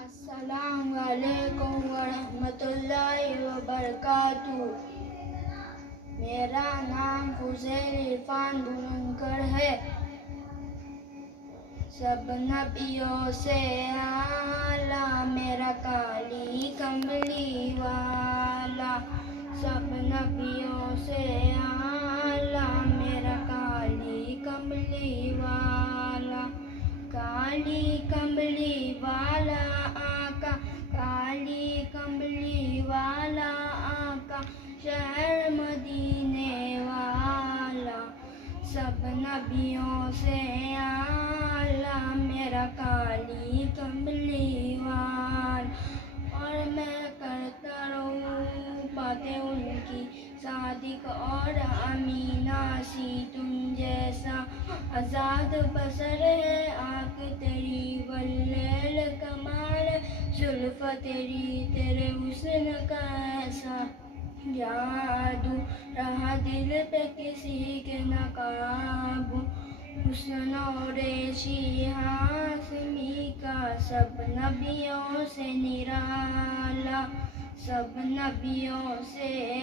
السلام علیکم ورحمۃ اللہ وبرکاتہ۔ میرا نام فضیل عرفان بلندکر ہے۔ سب نبیوں سے اعلیٰ میرا کالی کملی والا، سب نبیوں سے اعلیٰ میرا کالی کملی والا، کالی کملی والا آقا، کالی کملی والا آقا، شہر مدینے والا، سب نبیوں سے اعلیٰ میرا کالی کملی والا۔ اور میں کرتا رہوں باتیں ان کی صادق اور امینہ سی، تم جیسا آزاد بصر ہے آنکھ تیری واللیل کمال زلف تیری، تیرے حسن کا ایسا جادو رہا دل پہ کسی کے نہ قابو، حسن و ریشی ہاشمی کا سب نبیوں سے نرالا، سب نبیوں سے